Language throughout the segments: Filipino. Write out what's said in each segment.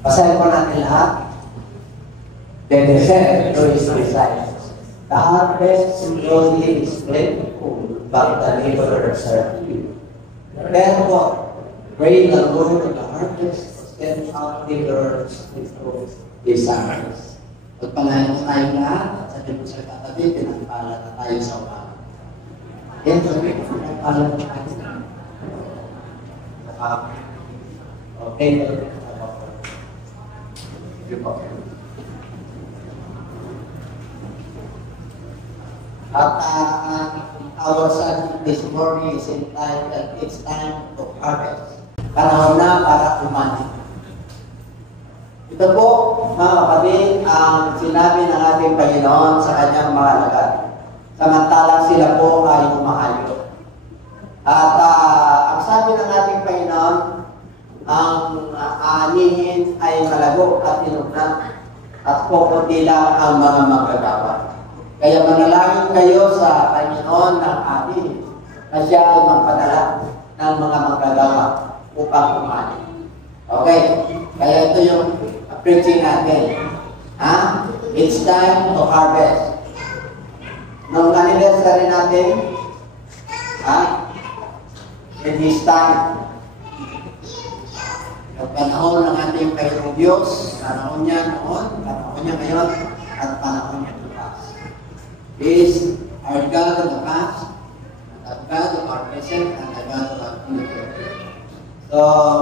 Basahin po natin lahat. Then he said to his disciples, the harvest surely is plentiful, but the laborers are few. Therefore, pray the Lord of the harvest to send out laborers into his harvest. Pagpalain mo tayo lahat at sabi mo sa katabi, pinagpala na tayo sa umaga. Yan sabi ko, pinagpala na tayo. Okay. At our son this morning is in time that it's time to harvest. Panahon na para umani. Ito po, mga kapatid, ang sinabi ng ating Panginoon sa kanyang mga alagad. Samantalang sila po ay umahayo. At ang sabi ng ating Panginoon, ang aanihin ay malago at inugna at pupunti lang ang mga magagawa. Kaya manalangin kayo sa Panginoon ng atin na siya ay magpadala ng mga magagawa upang umani. Okay? Kaya ito yung preaching natin. It's time to harvest. Nung anniversary natin, in His time, ang panahon ng ating Panginoong Diyos, panahon niya noon, panahon niya ngayon, at panahon niya bukas. He is our God of the past, the God of our present, and the God of our future. So,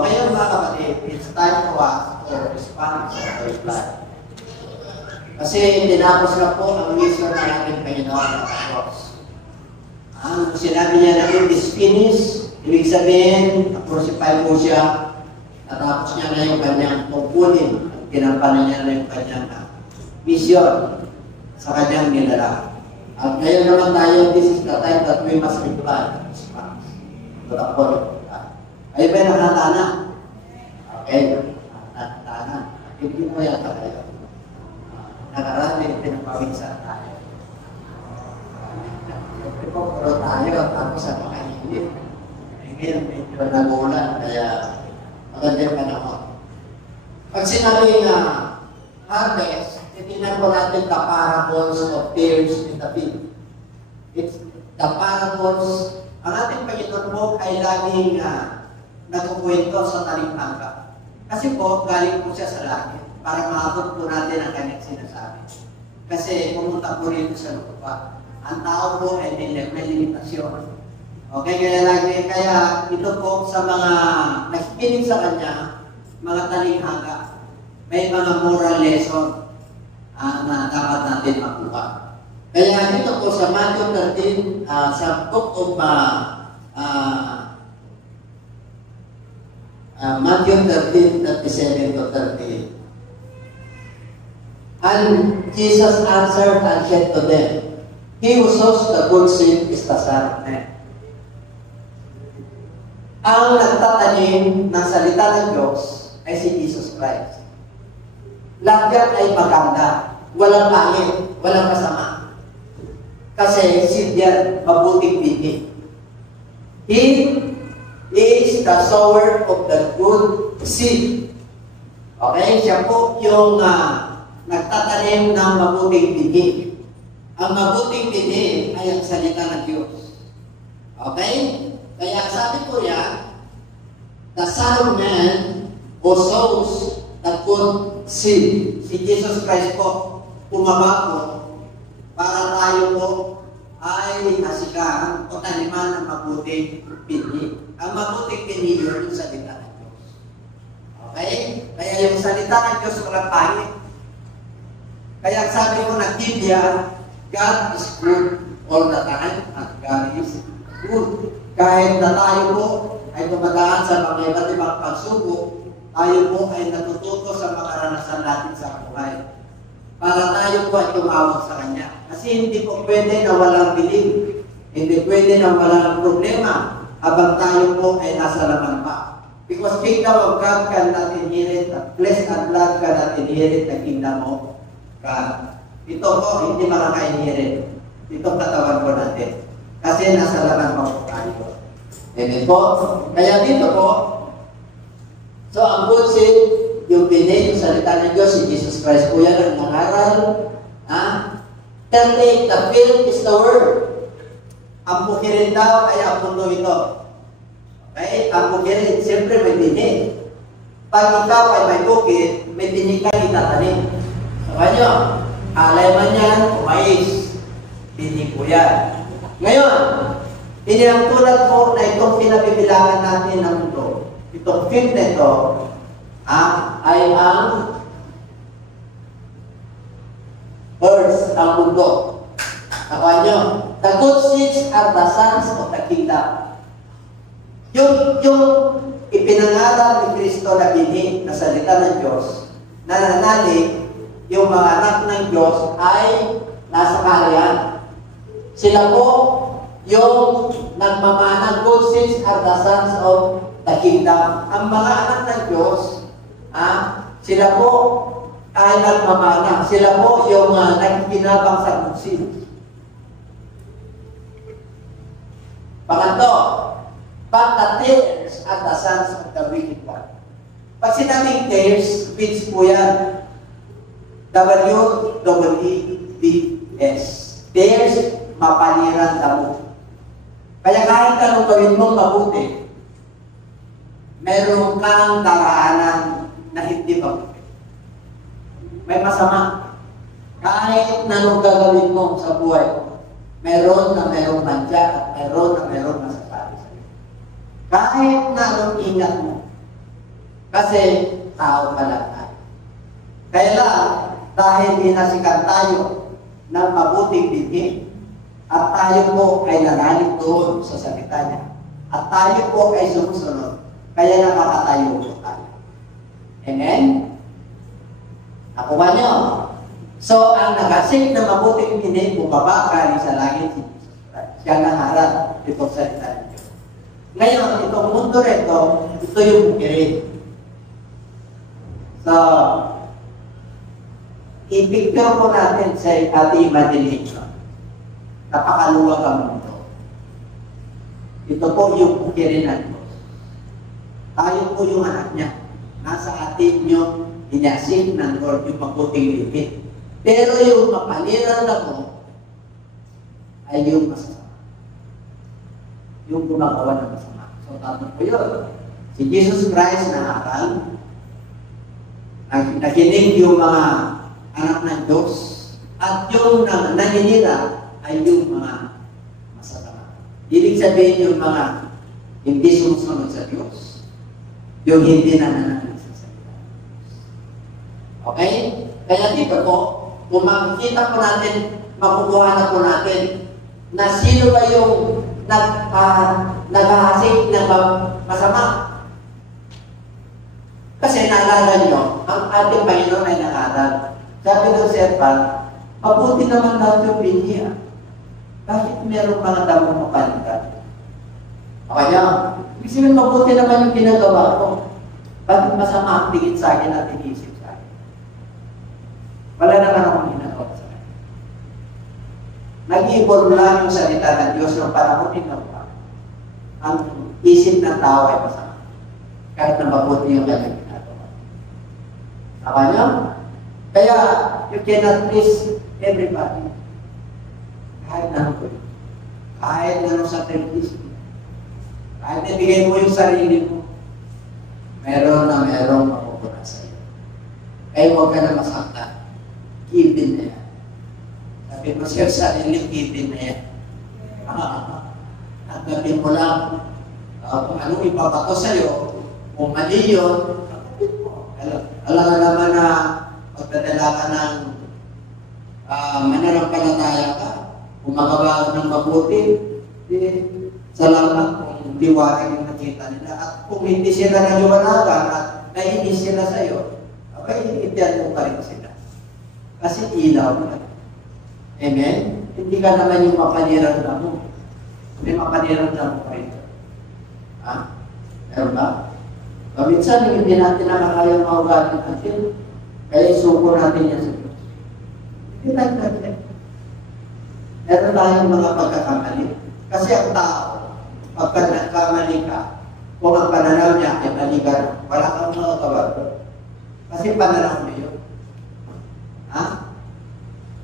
ngayon mga kapatid, it's time for us to respond sa our life. Kasi tinapos na po ang mission ng ating Panginoon at cross. Ang sinabi niya na it is finished, ibig sabihin, na-crucify po siya, natapos niya na yung kanyang tungkulin at kinampanan niya na yung kanyang mission sa kanyang nilala. At ngayon naman tayo, this is the time that we must reply. Kayo ba yung nakatana? Okay, nakatana. Hindi mo yata kayo. Nakarami, pinapawisan tayo. Puro tayo, tapos sa mga hindi. Ngayon, medyo nagulan, kaya maganda yung panahon. Pag sinabi nga harvest, titignan po natin the parables of tares in the field. It's the parables, ang ating Panginoon po ay laging nagkukwento sa talimpangka. Kasi po, galing po siya sa langit para maabot po natin ang kanyang sinasabi. Kasi pumunta po rito sa lupa. Ang tao po ay may limitasyon. Okay, kaya ito po sa mga nakikinig sa kanya, mga talinghaga, may mga moral lesson na dapat natin makuha. Kaya dito po sa Matthew 13, sa book of Matthew 13, 37 to 38. And Jesus answered and said to them, He who sows the good seed is the Son of Man. Ang nagtatanim ng salita ng Diyos ay si Jesus Christ. Lahat yan ay maganda. Walang pangit, walang masama. Kasi seed yan, mabuting bigay. He is the sower of the good seed. Okay? Siya po yung nagtatanim ng mabuting bigay. Ang mabuting bigay ay ang salita ng Diyos. Okay? Kaya sabi ko yan, the Son of Man who sows the good seed. Si Jesus Christ po, pumaba po, para tayo po ay nasikaan o taniman ng mabuting pini. Ang mabuting pini yun yung salita ng Diyos. Okay? Kaya yung salita ng Diyos walang pangit. Kaya sabi ko ng Biblia, God is good all the time at God is good. Kahit na tayo po ay dumadaan sa mga iba't ibang pagsubok, tayo po ay natututo sa mga karanasan natin sa buhay. Para tayo po ay tumawag sa Kanya. Kasi hindi po pwede na walang bilin. Hindi pwede na walang problema habang tayo po ay nasa laman pa. Because kingdom of God cannot inherit, flesh and blood cannot inherit the kingdom of God. Ito po, hindi makaka-inherit. Itong katawan po natin. Kasi nasa laman pa po tayo. Amen po? Kaya dito po, so ang good seed, yung pinili salita ng Diyos, si Jesus Christ po yan ang nangaral. Thirdly, the field is the word. Ang bukirin daw ay ang mundo ito. Okay? Ang bukirin, siyempre may tinig. Pag ikaw ay may bukid, may tinig ka itatanim. So, kanyo, alay man yan, mais. Tinig po yan. Ngayon, hindi ang tulad po na itong pinabibilangan natin ng mundo. Itong field na ito, ay ang earth, ang mundo. Nakuha nyo? The good seeds are the sons of the kingdom. Yung ipinangaral ni Kristo na binig na salita ng Diyos, nananalig, yung mga anak ng Diyos ay nasa kaharian. Sila po yung nagmamana. Good seeds are the sons of the kingdom. Ang mga anak ng Diyos, sila po ay nagmamana. Sila po yung nagkinabang sa good seeds. Pangatlo, but the tares are the sons of the wicked one. Pag sinabing tares, weeds po yan. W-E-E-D-S. Tares, mapaliran damo. Kaya kahit anong gawin mong mabuti, meron kang daraanan na hindi mabuti. May masama. Kahit anong gagawin mo sa buhay mo, meron mantya at meron masasabi sa iyo. Kahit na anong ingat mo. Kasi tao pa lang tayo. Kaya lang, dahil hinasikan tayo ng mabuting binhi, at tayo po ay nanalig doon sa salita niya, at tayo po ay sumusunod, kaya nakakatayo po tayo. Amen? Nakuha niyo? So, ang nagasig na mabuting binhi, bumaba galing sa langit si Jesus Christ. Siya naharap itong salita ng Diyos. Ngayon, itong mundo rito, ito yung bukirin. So, i-picture po natin sa ating imagination. Napakaluwag ang mundo. Ito po yung bukirin ng Diyos. Tayo po yung anak niya. Nasa atin yung inasig ng Lord yung mabuting libit. Pero yung mapaliran na mo ay yung masama. Yung gumagawa ng masama. So, tama po yun. Si Jesus Christ na akal, nakinig yung mga anak ng Diyos, at yung naninira ay yung mga masasama. Ibig sabihin yung mga hindi sumusunod sa Diyos, yung hindi nananalig sa salita. Okay? Kaya dito po, kung makikita po natin, makukuha na po natin na sino ba yung naghahasik ng masama. Kasi naalala nyo, ang ating Panginoon ay nakaral. Sabi ng Serpan, mabuti naman daw yung binhi. Bakit meron mga damong mapalitan? Kaya, ibig sabihin mabuti naman yung ginagawa ko. Bakit masama ang tingin sa akin at inisip sa akin? Wala naman akong ginagawa sa akin. Nag-evolve lang yung salita ng Diyos ng panahon din ng pa. Ang isip ng tao ay masama. Kahit na mabuti yung kanyang ginagawa. Tama niyo? Kaya, you cannot please everybody. Kahit na ano. Kahit na ano sa temptation. Kahit ibigay mo yung sarili mo, merong mapupunta sa iyo. Kaya huwag ka na masaktan. Given na yan. Sabi mo siya sarili, given na yan. At gawin mo lang kung anong ipabato sa iyo, kung mali yun, alam na naman na pagdadala ka ng mananampalataya ka, kung magawa ng mabuti, salamat kung liwanag yung nakita nila. At kung hindi sila naliwanagan at nainis sila sa iyo, abay, itiyan mo pa rin sila. Kasi ilaw na. Amen? Hindi ka naman yung mapanirang na mo. Hindi mapanirang na mo pa rin. Ha? Meron ba? Minsan, hindi natin nakakayang maugali natin. Kaya isuko natin yan sa Diyos. Hindi tayo natin. Meron tayong mga pagkakamali. Kasi ang tao, pagka nagkamali ka, kung ang pananaw niya ay mali ka, wala kang magagawa. Kasi pananaw mo yun.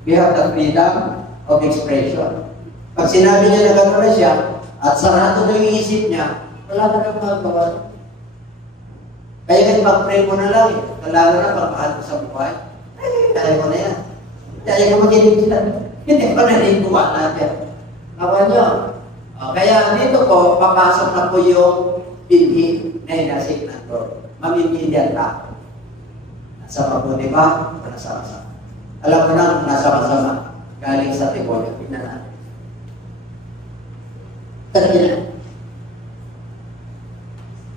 We have the freedom of expression. Pag sinabi niya na gano'n na siya, at sarado na yung isip niya, wala na nang magagawa. Kaya kahit mag-pray mo na lang eh. Lalo na pagmahal ko sa buhay. Kaya ko na yan. Kaya ko maginig sila. Hindi ko na nikuha natin. Awa niyo. Kaya dito po, papasok na po yung binhi na inasik ng Lord. Mamimilihan ka. Nasa mabuti ba? O nasa masama? Alam mo na kung nasa masama. Galing sa Timoyo. Tignan natin. Terminal.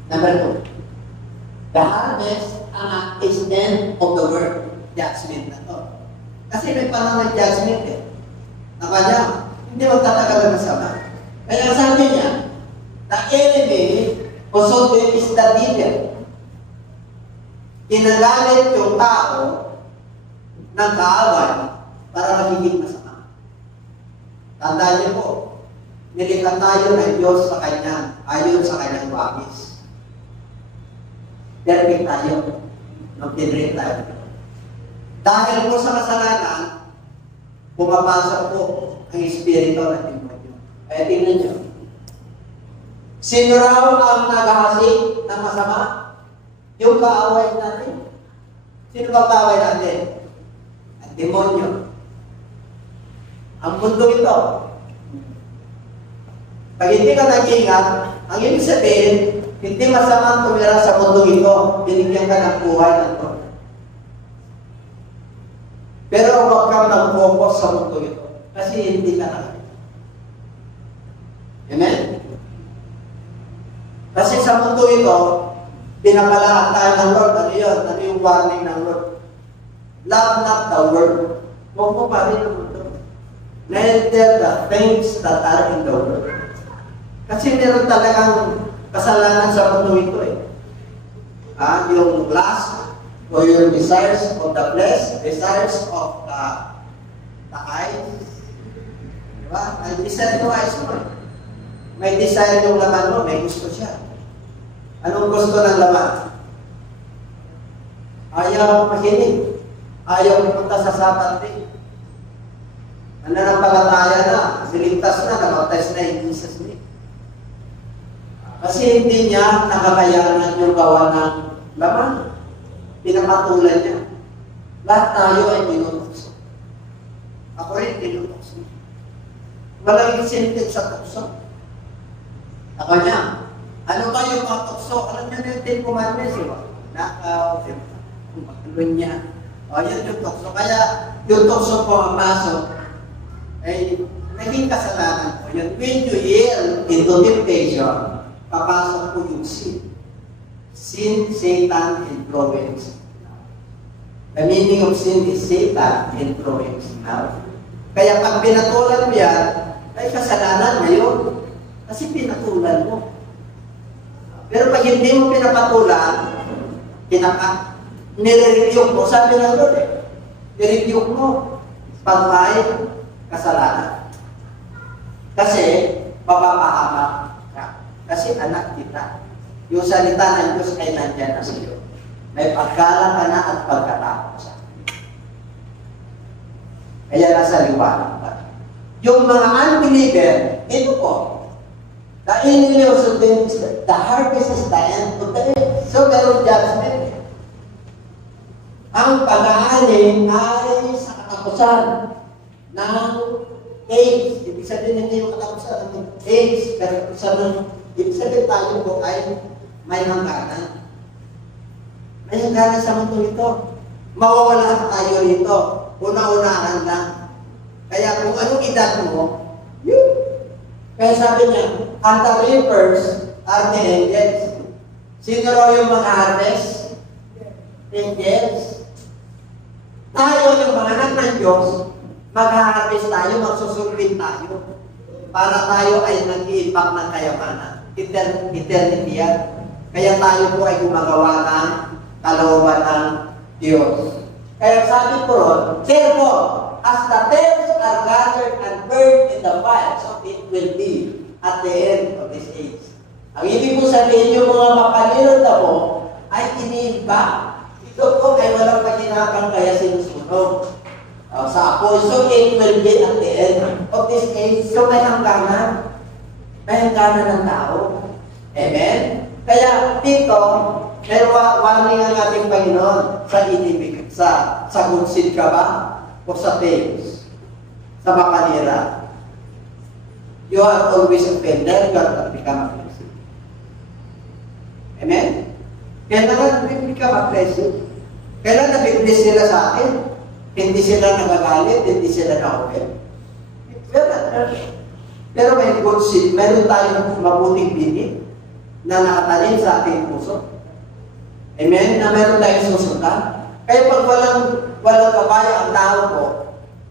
Number 2. The harvest is end of the world. Judgment na to. Kasi may panahon ng judgment eh. Nakanya, hindi magtatagal na masama. Kaya sabi niya, the enemy also is the devil. Ginagamit yung tao ng kaaway para magiging masama. Tandaan niyo po, nilikha tayo ng Diyos sa Kanya, ayon sa Kanyang wangis. Perfect tayo. Mag-generate tayo. Dahil po sa kasalanan, pumapasok po ang Espiritu ng Demonyo. Kaya tingnan nyo. Sino raw ang naghahasik ng masama? Yung kaaway natin. Sino ba kaaway natin? Ang Demonyo. Ang mundo ito. Pag hindi ka nag-ingat, ang ibig sabihin, hindi masamang tumira sa mundo ito, binigyan ka ng buhay ng Lord. Pero huwag kang mag-focus sa mundo ito, kasi hindi ka nakakita. Amen? Kasi sa mundo ito, pinapalaan tayo ng Lord. Ano yun? Ano yung warning ng Lord? Love not the world. Huwag mo pa rin ang mundo. Neither the things that are in the world. Kasi meron talagang kasalanan sa mundo ito eh. Yung lust o yung desires of the flesh, desires of the eyes. Diba? May desire yung eyes mo. May desire yung laman mo, may gusto siya. Anong gusto ng laman? Ayaw makinig. Ayaw pumunta sa sabat din. Nananampalataya na, siligtas na, nabaptize na in Jesus name. Kasi hindi niya nakakayanan yung gawa ng laman. Pinapatulan niya. Lahat tayo ay tinutokso. Ako rin tinutokso. Walang incentive sa tukso. Ako niya, ano ba yung mga tukso? Alam niyo na yung 10 commandments, diba? Nakaw, makulun niya. O, yun yung tukso. Kaya yung tukso po mapasok, ay naging kasalanan po yun. When you yield into temptation, papasok po yung sin. Sin, Satan, influence. The meaning of sin is Satan, influence. Kaya pag pinatulan mo yan, ay kasalanan ngayon. Kasi pinatulan mo. Pero pag hindi mo pinapatulan, nire-review mo. Sabi ng Lord eh, nire-review mo pag may kasalanan. Kasi, papapahamak ka. Kasi anak kita. Yung salita ng Diyos ay nandyan na sa iyo. May paggalang ka na at pagkatapos sa akin. Kaya nasa liwanag ka. Yung mga unbeliever, ito po, the enemy also thinks that the harvest is the end of the day. So, meron judgment. Ang pag-aaling ay sa katapusan ng age. Ibig sabihin hindi yung katapusan ng age, pero ibig sabihin tayo po ay may hangganan. May hangganan sa mundo ito. Mawawala tayo rito. Una-unahan lang. Kaya kung anong edad mo, yun. Kaya sabi niya, and the reapers are the angels. Sino raw yung mga harvest? Angels. Tayo yung mga anak ng Diyos, mag-harvest tayo, magsusulpin tayo. Para tayo ay nag-iimbak ng kayamanan. Eternity yan. Kaya tayo po ay gumagawa ng kalooban ng Diyos. Kaya sabi po ron, therefore, as the tares are gathered and burned in the fire, so it will be at the end of this age. Ang ibig po sabihin yung mga mapalilod na mo ay iniimbak. Ito po ay walang paginakang kaya sinusunog. Sa apoy. So it will be at the end of this age. So may hangganan. May hangganan ng tao. Amen? Kaya dito, may warning ang ating Panginoon sa inibig. Sa gunsid ka ba? O sa things? Sa makanira? You are always offended. You are not become aggressive. Amen? Kailangan become aggressive. Kailangan nabiblis sila sa atin. Hindi sila nagagalit, hindi sila na-open. Pero may good seed. Meron tayong mabuting bini na nakatanim sa ating puso. Amen? Na meron tayong susundan. Kaya pag walang kabaya ang tao ko,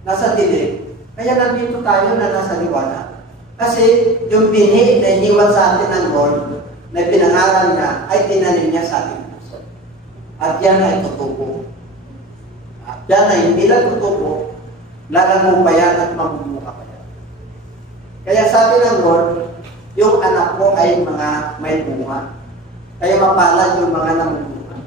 nasa dilim, kaya nandito tayo na nasa liwanag. Kasi yung bini na iniwan sa atin ng Lord, na pinangaral niya, ay tinanim niya sa ating puso. At yan ay tutubo. At yan ay hindi lang tutubo, lalago pa yan at mamumuka pa yan. Kaya sabi ng Lord, yung anak ko ay mga may bunga. Kaya mapalad yung mga namumunga.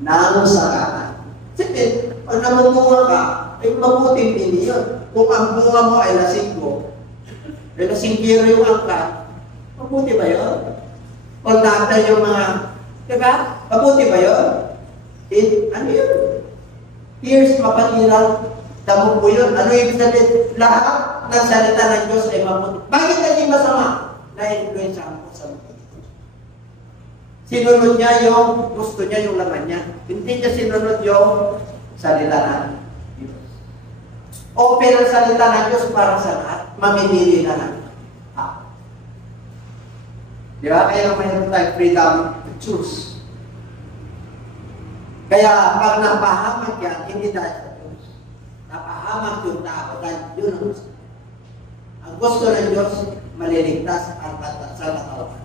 Nangusakaan. Sige, pag namumunga ka, ay mabuting hindi yun. Kung ang bunga mo ay lasinggo, ay lasinggiro yung angka, mabuti ba yun? Kung natin yung mga, diba? Mabuti ba yun? Ano yun? Tears, mapahirang, damo po yun. Ano yung sabihin? Lahat ng salita ng Diyos ay mabuti. Bakit naging masama? Na-influence ako sa mga. Sinunod niya yung gusto niya, yung laman niya. Hindi niya sinunod yung salita ng Diyos. Open ang salita ng Diyos para sa lahat. Mamimili na lang. Di ba? Kaya mayroon tayong freedom to choose. Kaya pag napahamak yan, hindi dahil sa Diyos. Napahamak yung tao dahil yun ang gusto. Ang gusto ng Diyos, maliligtas ang sa katawan.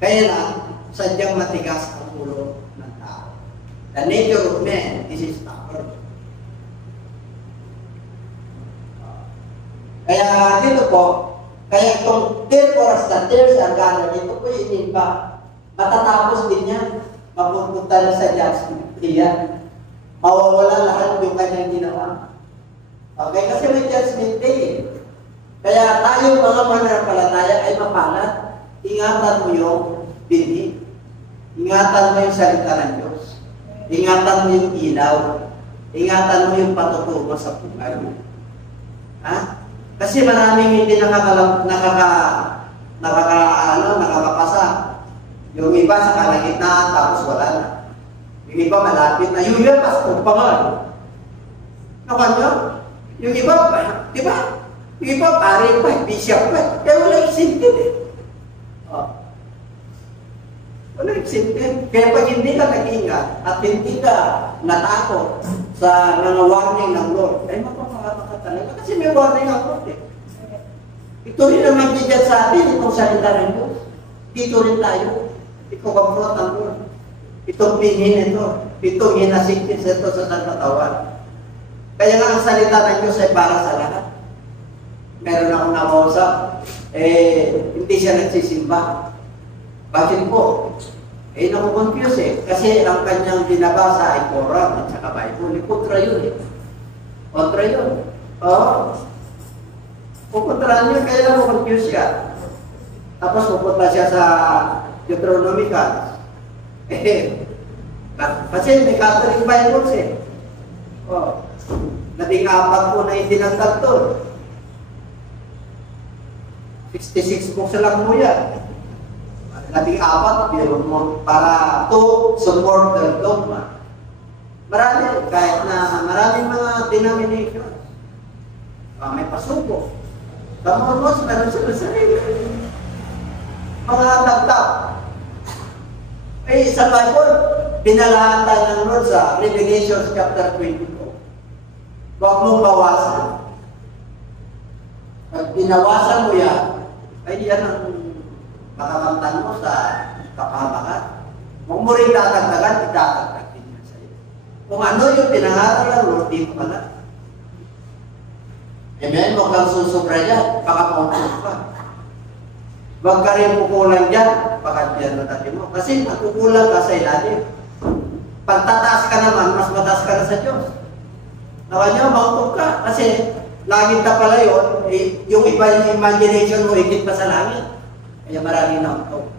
Kaya lang, sadyang matigas ang ulo ng tao. The nature of man, this is stubborn. Kaya dito po, kaya itong therefore as the tears are gathered, ito po yung iba. Matatapos din yan. Mapupunta na sa judgment day. Mawawala lahat yung kanyang ginawa. Okay, kasi may judgment day. Kaya tayo mga mananampalataya ay mapalad. Ingatan mo yung bini. Ingatan mo yung salita ng Diyos. Ingatan mo yung ilaw. Ingatan mo yung patutungo sa buhay mo. Ha? Kasi maraming hindi nakakapasa. Yung iba sa kalagitnaan, tapos wala na. Yung iba malapit na, yung iba pastor pa nga. Nakanyo? Yung iba, di ba? Yung iba pare pa, bishop pa. Kaya wala isintin eh. Wala isintin. Kaya pag hindi ka nag-ingat at hindi ka natakot sa mga warning ng Lord, ay mapapakata talaga. Kasi may warning ang Lord eh. Ito rin ang magbigyan sa atin, itong salita ng Diyos. Dito rin tayo. Iko-confront ang Lord. Itong pingin ito. Itong hinasigtis ito sa katawan. Kaya nga ang salita ng Diyos ay para sa lahat. Meron akong nakausap, hindi siya nagsisimba. Bakit po? Naku-confuse eh. Kasi ang kanyang binabasa ay Quran at saka Bible. Kontra yun eh. Kontra yun. Pupunta niya, kaya lang confuse siya. Tapos pupunta siya sa Deuteronomical. Kasi may Catholic Bibles eh. 14 po na itinatag to. 66 books lang mo yan. 14 para to support the dogma. Marami, kahit na maraming mga denominations. May pasuko. The Mormons, meron sila sarili. Mga tagtap. Sa Bible, pinalahan tayo ng Lord sa Revelation chapter 22. Huwag mong bawasan. Pag binawasan mo yan, ay yan ang makakamtan mo sa kapahamakan. Huwag mo rin tatagdagan, itatagdag din yan sa iyo. Kung ano yung pinangaral ng Lord, di mo pala. Amen? Huwag kang susubra dyan, baka mauntos pa. Huwag ka rin kukulang dyan, baka dyan natin mo. Kasi nakukulang ka sa ilalim. Pag tataas ka naman, mas mataas ka na sa Diyos. Nawa niyo, mautog ka. Kasi, langit na pala yun, eh, yung iba yung imagination mo, higit pa sa langit. Kaya maraming nautog.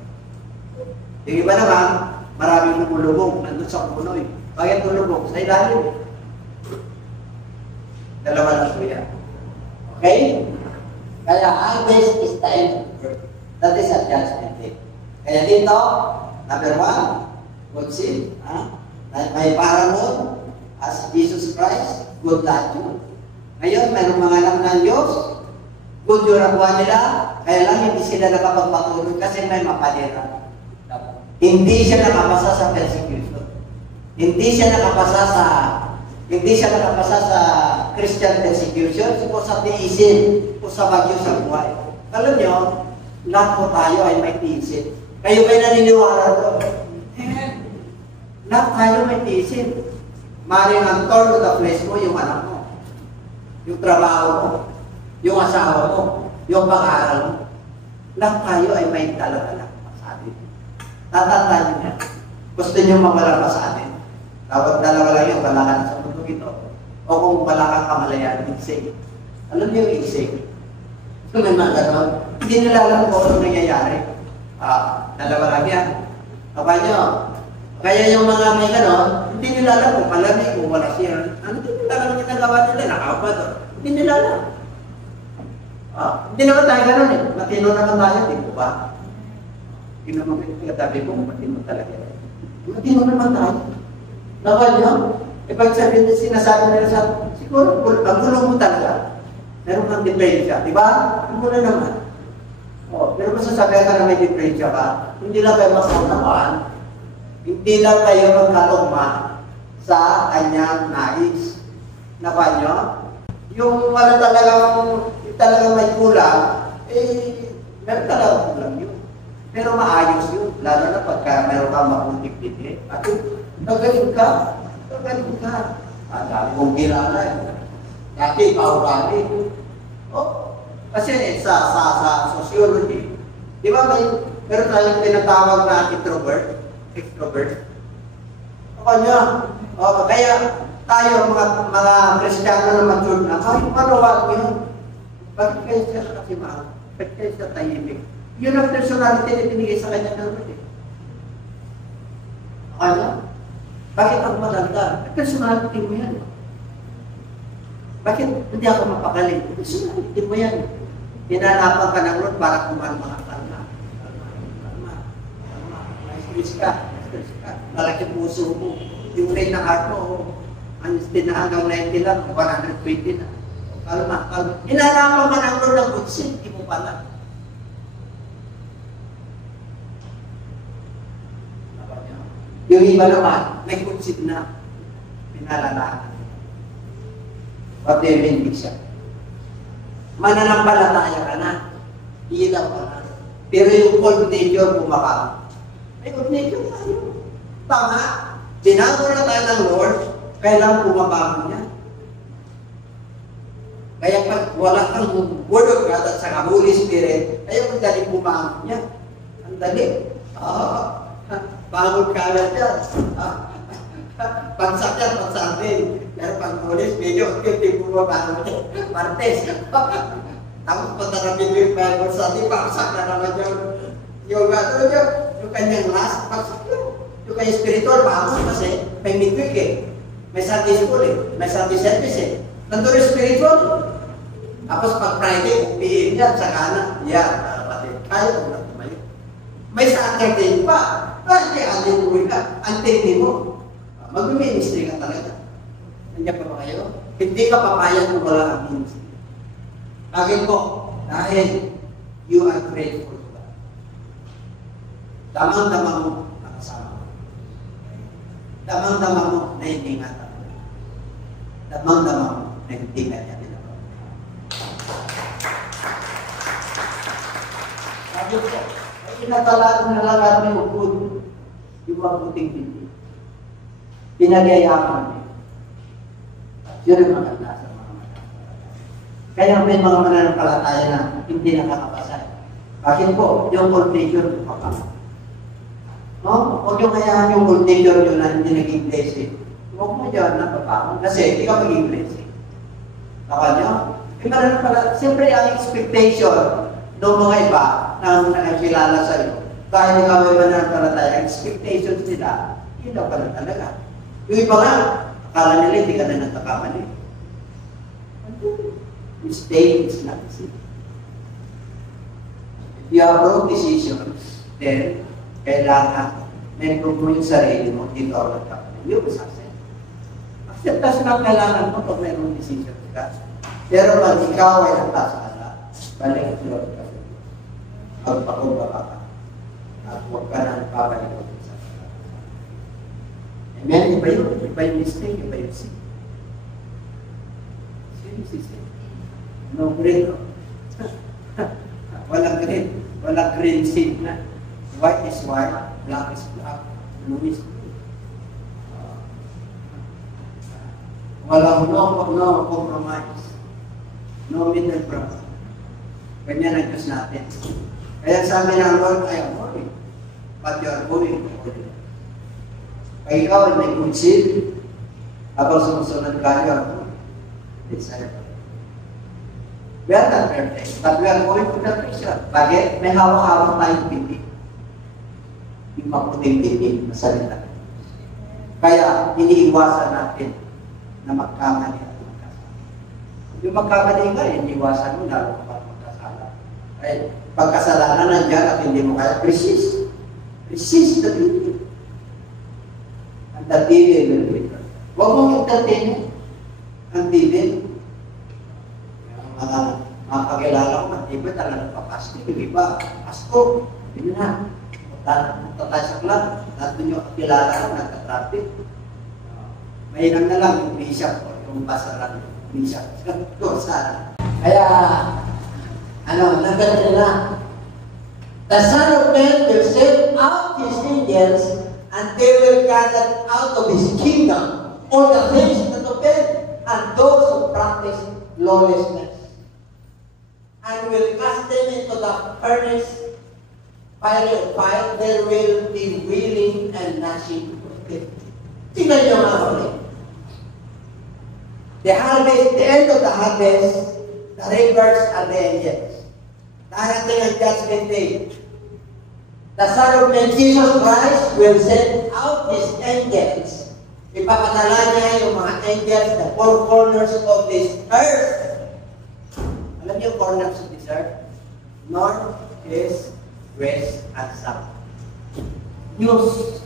Yung iba naman, maraming lumulubog, nandun sa puno eh. Bakit lumulubog? Sa ilalim eh. Dalawa lang po yan. Okay? Kaya, ang base is the end. That is a judgment day. Kaya dito, number 1, good sin. May paramount as Jesus Christ, good attitude. Ngayon, mayroong mga anak ng Diyos, good yung nakuha nila, kaya lang hindi sila nakapagpatuloy kasi may mapalira. Hindi siya nakapasa sa persecution. Hindi siya nakapasa sa Christian persecution o sa tiisin o sa bagyo sa buhay. Alam nyo, lahat po tayo ay may tiisin. Kayo ba'y naniniwala doon? Lahat tayo may tiisin. Maring ang torn of the flesh mo, yung anak mo, yung trabaho mo, yung asawa mo, yung pag-aaral mo. Lahat tayo ay may dala-dala sa atin. Tatandaan nyo yan. Gusto nyo mawala pa sa atin. Dapat dalawa lang yung kalakan sa mundo ito. O kung wala kang kamalayan, igsig. Alam niyo yung igsig? Kung may mga gano'n, hindi nila alam kung ano nangyayari. Dalawa lang yan. Kapag nyo, kaya yung mga may gano'n, hindi nila alam kung malamig, kung wala siya. Ano hindi nila alam yung ginagawa nila? Nakakapad. Hindi nila alam. Hindi naman tayo gano'n eh. Matino naman tayo, di ko ba? Hindi naman katabi ko, matino talaga. Matino naman tayo. Nakal nyo? Pag sinasabi nila sa siguro, ang gulo mo talaga. Meron kang diferensya. Diba? Ang gulo naman. Pero kung sasabihan ka na may diferensya ka, hindi lang kayo masaunawaan. Hindi lang kayo magkalugma sa kanyang nais. Nakal nyo? Yung wala talagang may kulang, meron talagang kulang yun. Pero maayos yun. Lalo na pagka meron kang makuntik din eh. At nagaling ka. Nagaling ka. Dami kong kilala eh. Dati, paurali. Kasi sa sociology, di ba meron tayong tinatawag na introvert? Extrovert? Kaya tayo, mga Kristiyano na mature na, kahit manawag yun. Bakit kayo siya kasi mahal? Bakit kayo siya tahimik? Yun ang personality na binigay sa kanya ng Lord eh. Bakit ako maganda? Personality mo yan. Bakit hindi ako mapakaling? Personality mo yan. Hinanapan ka ng Lord para kumalma ka. Kalma. Stress ka. Malaki puso mo. Yung rate ng heart mo, hanggang 90 lang, 120 na. Kalma. Hinanapan ka ng Lord ng good sin, hindi mo pala. Yung iba naman, may concept na pinalalahan. What do you mean, siya? Mananampalataya ka na. Ilaw ka na. Pero yung old nature bumaba. May old nature tayo. Tama. Tinago na tayo ng Lord, kailangan bumaba niya. Kaya pag wala kang word of God at saka Holy Spirit, ay ang dali bumaba niya. Ang dali. Bangon ka na dyan. Pansak yan, pansakin. Pero pag polis, medyo hindi bumabangon niya. Martes. Tapos patarapin yung Bible sa atin, pansak na naman yung kanyang last, pansak yun. Yung kanyang spiritual, bangon kasi may midweek eh. May Sunday school eh. May Sunday service eh. Nandun yung spiritual. Tapos pag Friday, upiin niya, saka na. Yan, kaya ko na tumayo. May Saturday pa. Kasi hallelujah ka, antindi mo. Mag-ministry ka talaga. Nandiyan pa ba kayo? Hindi ka papayag kung wala kang ministry. Bakit po? Dahil you are grateful to God. Damang-damang mo, nakasama mo. Damang-damang mo, nahihingat ako. Damang-damang mo, nahihingat niya din ako. Sabi ko, pinatalaan na lang namin yung good, yung mabuting hindi. Pinagayaman niya. Yun ang maganda sa mga mananampalataya. Kaya may mga mananampalataya na hindi nakakapasa. Bakit po? Yung old nature papasok. No? Huwag yung kayaan yung old nature yun na hindi naging blessing. Huwag mo dyan na papasok. Kasi hindi ka maging blessing. Baka nyo? Meron pala, siyempre ang expectation ng mga iba na nakakilala sa iyo, kahit ikaw ay mananampalataya, expectations nila, yun na pala talaga. Yung iba nga, akala nila hindi ka na nagkakamali. Mistake is not easy. If you have wrong decisions, then kailangan na-improve mo yung sarili mo, dito ako nagkakamali. Yung success. Acceptance na kailangan mo pag may wrong decisions ka. Pero pag ikaw ay nagkasala, balik at Lord ka. Magpakumbaba ka. At huwag ka na nagpapalik sa kasalanan. Amen? Iba yun. Iba yung mistake. Iba yung sin. Sin. No green. Walang green. Walang green sin na. White is white. Black is black. Blue is blue. Walang no compromise. No middle ground. Ganyan ang Diyos natin. Kaya sabi ng Lord, I am holy. But you are holy. Kaya ikaw ay may good seed. Habang sumusunod ka, you are holy. Disciple. We are not perfect, but we are going to the picture. Bakit? May hawak-hawak tayong pipi. Yung maputing pipi, masalita. Kaya, iniiwasan natin na magkamali. Yung magkamali ka, iniwasan mo, lalo ka magkasala. Ay, pagkasalanan nandiyan at hindi mo kaya, resist. Resist the devil. And the devil will be done. Huwag mong entertain ang devil. Mga kakilala ko, hindi ba talagang papasok? Hindi ba? Pasko, hindi na. Punta tayo sa club, natin yung kakilala ko, nagka-traffic. Mahirang na lang yung bishop o yung basaran. Kaya, naganda na. The Son of Man will send out His angels and they will gather out of His kingdom all the things that offend and those who practice lawlessness and will cast them into the furnace fiery of fire. There will be wailing and gnashing of teeth. Tingnan niyo mga ulit. The harvest, the end of the harvest, the rivers and the angels. Darating ang judgment day. The Son of Man, Jesus Christ, will send out His angels. Ipapadala niya yung mga angels, the four corners of this earth. Alam niyo yung corners of this earth? North, east, west, and south. News.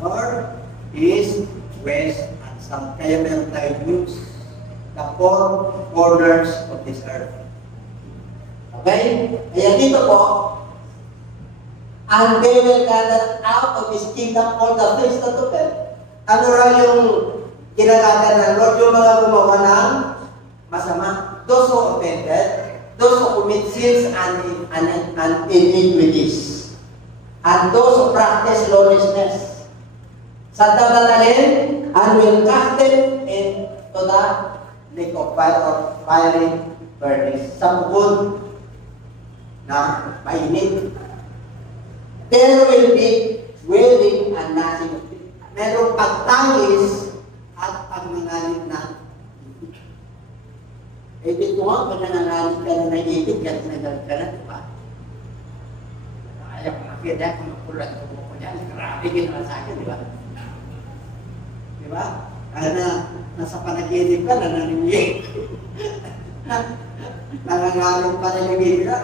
North, east, west, kaya meron tayong news. The four corners of this earth. Okay? Kaya dito po, and they will gather out of His kingdom all the things that offend. Ano raw yung kinagada ng Lord? Yung mga gumawa ng masama. Those who offended, those who commit sins and iniquities, and those who practice lawlessness. Sa tabatalin, and will cast them into the lake of fire or fiery furnace. Sa bukod na mainit. There will be wailing and gnashing of teeth. Merong pagtangis at pagmangalit na. Eh, dito nga, pag nanangalit ka na naiipit, kasi nagalit ka na, di ba? Ayaw ko makita, kung makulat ko ko dyan, grabe ginawa sa akin, di ba? Diba? Kaya nasa panaginip ka, nananimig. Nangangalong panaginip ka.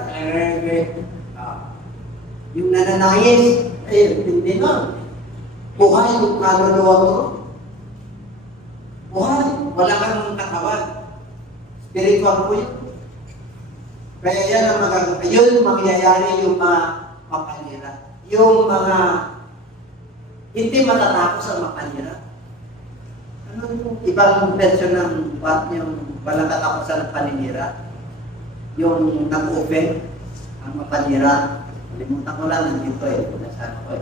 Yung nananayis, hindi na. Buhay yung kaluluwa mo. Buhay. Wala kang katawan. Spiritual po yun. Kaya yan ang yun mangyayari yung mga mapanira. Yung mga hindi matatapos ang mapanira. Ibang version ng yung walang katapusan ng paninira. Yung nag-open, ang mapanira. Limutan ko lang, nandito nasaan ko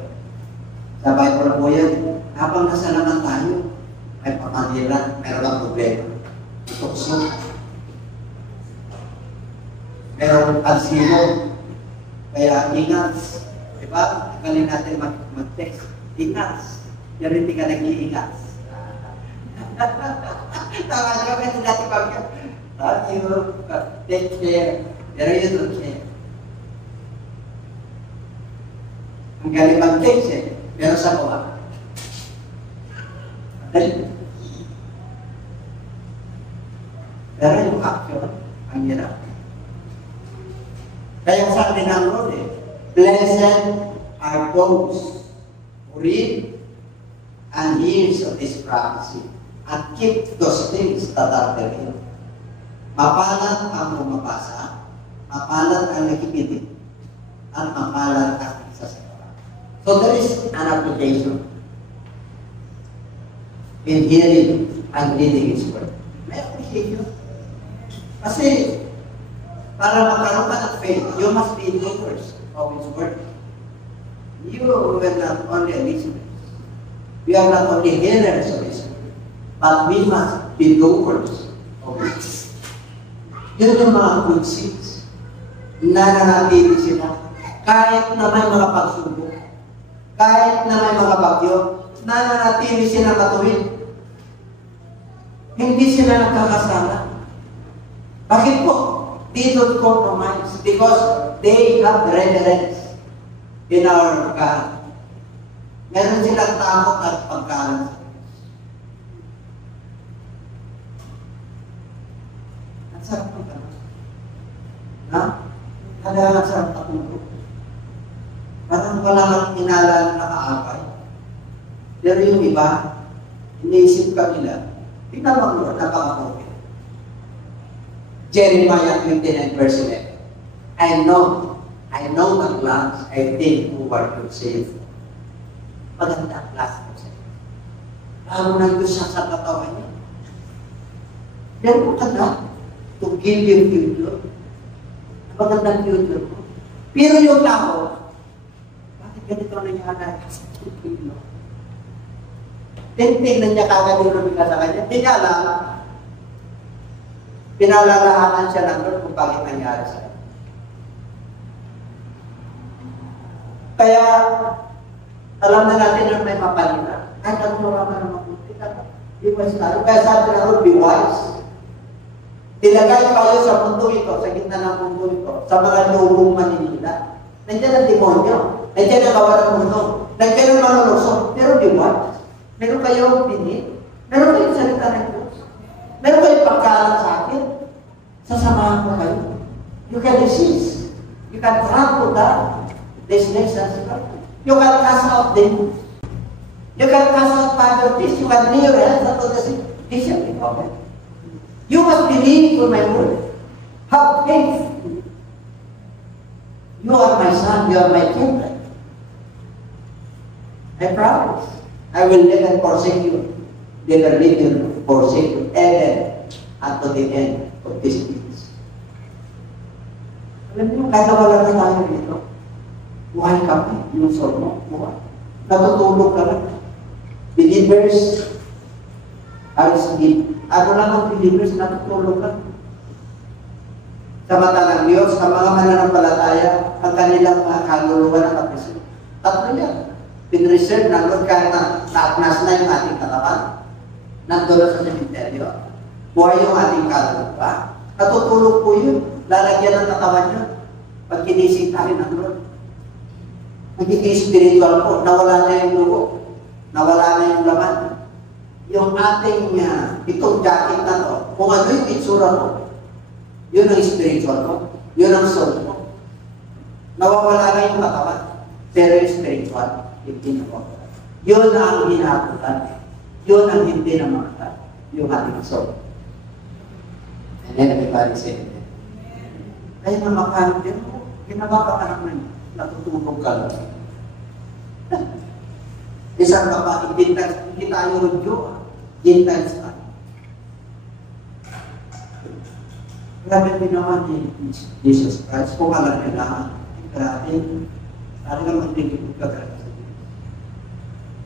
Sa Bible po yan, habang nasa naman tayo, ay papanira, meron lang problema. Tukso. Merong pansino. Kaya ingat. Diba? Galing natin mag-text. Ingat. Pero hindi ka nag-iingat. Tama niyo, kasi dati pag you take care, pero you don't care. Ang galing mag-take eh, pero sa kuha. Pero yung action, ang hirap. Kaya sabi ng Lord blessed are those who read and hears of this prophecy and keep those things that are written. Mapalad ang bumabasa, mapalad ang nakikinig, at mapalad ang nagsasawa. So there is an application in hearing and reading His Word. May application. Kasi, para magkaroon ka ng faith, you must be doers of His Word. You will not only listeners. We are not only hearers of His Word, but we must be doers of His Word. Yun yung mga good seeds. Nananatili sila. Kahit na may mga pagsubok, kahit na may mga bagyo, nananatili sila matuwid. Hindi sila nagkakasala. Bakit po? They don't compromise because they have reverence in our God. Meron silang takot at pagkalan. Ang sarap ng tanong. Ha? Ang sarap na tulog. Parang wala kang inala na nakaakay. Pero yung iba, iniisip ka nila, tinawag mo, napaka-COVID. Jeremiah 29 verse 11. I know the plans I think toward you, saith. Maganda ang plans mo sa'yo. Lalo na Diyos siya sa katawan niya. Meron ka na to give you future. Magandang future mo. Pero yung tao, bakit ganito nangyari? Tingnan niya kagad yung lumika sa kanya. Hindi niya alam. Pinalalahanan siya ng Lord kung bakit nangyari siya. Kaya, alam na natin na may mapalina. Kahit ang mura na mabuti ka. Be wise tayo. Kaya sabi na Lord, be wise. Dilagay kayo sa mundo ito, sa gitna ng mundo ito, sa mga lubong maninila. Nandiyan ang demonyo. Nandiyan ang kawan ng mundo. Nandiyan ang manulusok. Pero be wise. Meron kayong pinit. Meron kayong salita ng Diyos. Meron kayong pagkalan sa akin. Sasamahan ko kayo. You can resist. You can trample down this nation. You can cast out demons. You can cast out poverty. You can near health unto the sick. This is the problem. You must believe in my word. Have faith. You are my son. You are my children. I promise. I will never forsake you. Never leave you, forsake you, ever unto the end of this peace. Alam niyo, kahit wala na tayo dito, buhay kami, yung soul mo, buhay. Natutulog ka lang. Believers are asleep. Ano lang ang believers, natutulog lang. Sa mata ng Diyos, sa mga mananampalataya, ang kanilang mga kaluluwa na kapisip. Tatlo yan. Pinreserve ng Lord kahit na naaknas na yung ating katawan. Nandun sa cemeteryo. Buhay yung ating kaluluwa. Natutulog po yun. Lalagyan ng katawan nyo. Pag kinising tayo ng Lord. Magiging spiritual po. Nawala na yung dugo. Nawala na yung laman. Yung ating itong jacket na to, kung ano yung itsura mo, yun ang spiritual mo. Yun ang soul mo. Nawawala na yung katawan. Pero yung spiritual, hindi na po. Yun ang hinahabutan. Yun ang hindi na makata. Yung ating soul. And then everybody say it. Kaya nga makahantin mo, ginabaka ka naman, natutulog ka lang. Isang baba, hindi tayo rodyo. Gentiles ka. Grabe ginawa ni Jesus Christ. Kung alam niya lahat, grabe. Talagang magtigil ka talaga sa Diyos.